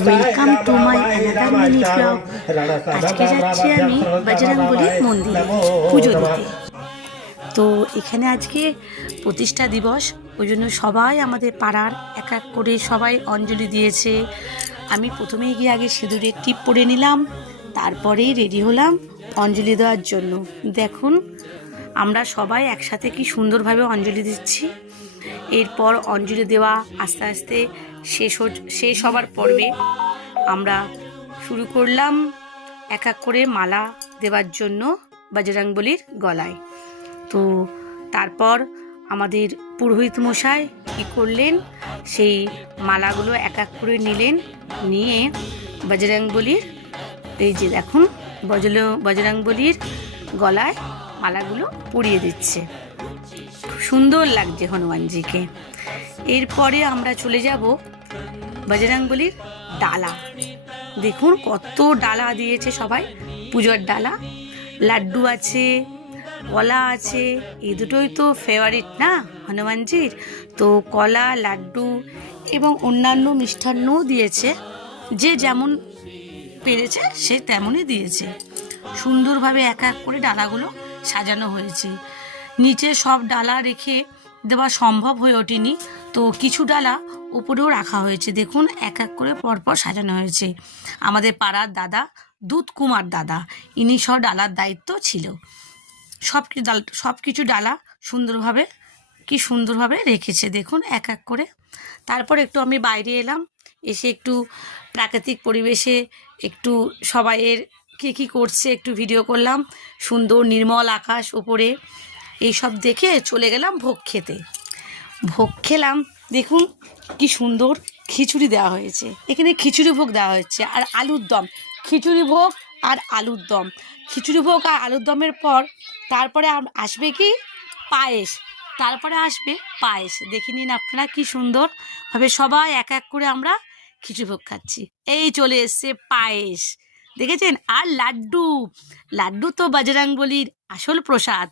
Welcome to my another mini blog. আজকে যাচ্ছি আমি বজরংবলীর মন্দিরে পুজো দিতে। তো এখানে আজকে প্রতিষ্ঠা দিবস, ওই জন্য সবাই আমাদের পাড়ার এক এক করে সবাই অঞ্জলি দিয়েছে। আমি প্রথমেই গিয়ে আগে সিঁদুরের টিপ পরে নিলাম, তারপরেই রেডি হলাম অঞ্জলি দেওয়ার জন্য। দেখুন আমরা সবাই একসাথে কি সুন্দরভাবে অঞ্জলি দিচ্ছি। এরপর অঞ্জলি দেওয়া আস্তে আস্তে শেষ হবার পর্বে আমরা শুরু করলাম এক এক করে মালা দেওয়ার জন্য বজরংবলীর গলায়। তো তারপর আমাদের পুরোহিত মশাই কী করলেন, সেই মালাগুলো এক এক করে নিলেন, নিয়ে বজরংবলীর এই যে দেখুন বজরংবলীর গলায় মালাগুলো পরিয়ে দিচ্ছে। সুন্দর লাগছে হনুমানজিকে। এরপরে আমরা চলে যাব বজরংবলীর ডালা। দেখুন কত ডালা দিয়েছে সবাই, পুজোর ডালা। লাড্ডু আছে, কলা আছে, এই দুটোই তো ফেভারিট না হনুমানজির। তো কলা, লাড্ডু এবং অন্যান্য মিষ্টান্নও দিয়েছে, যে যেমন পেরেছে সে তেমনই দিয়েছে। সুন্দরভাবে এক এক করে ডালাগুলো সাজানো হয়েছে। নিচে সব ডালা রেখে দেওয়া সম্ভব হয়ে ওঠেনি, তো কিছু ডালা উপরেও রাখা হয়েছে। দেখুন এক এক করে পরপর সাজানো হয়েছে। আমাদের পাড়ার দাদা, দুধ কুমার দাদা, ইনি সব ডালার দায়িত্ব ছিল। সব কিছু ডালা সুন্দরভাবে রেখেছে দেখুন এক এক করে। তারপর একটু আমি বাইরে এলাম, এসে একটু প্রাকৃতিক পরিবেশে একটু সবাইয়ের কী করছে একটু ভিডিও করলাম। সুন্দর নির্মল আকাশ ওপরে, এইসব দেখে চলে গেলাম ভোগ খেতে। ভোগ খেলাম, দেখুন কি সুন্দর খিচুড়ি দেওয়া হয়েছে। এখানে খিচুড়ি ভোগ দেওয়া হয়েছে আর আলুর দম। খিচুড়ি ভোগ আর আলুর দম, খিচুড়ি ভোগ আর আলুর দমের পর তারপরে আসবে কি পায়েস। দেখে নিন আপনারা কি সুন্দরভাবে সবাই এক এক করে আমরা খিচুড়ি ভোগ খাচ্ছি। এই চলে এসছে পায়েস, দেখেছেন? আর লাড্ডু তো বজরংবলীর আসল প্রসাদ।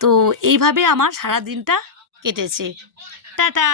তো এইভাবে আমার সারা দিনটা কেটেছে। টাটা।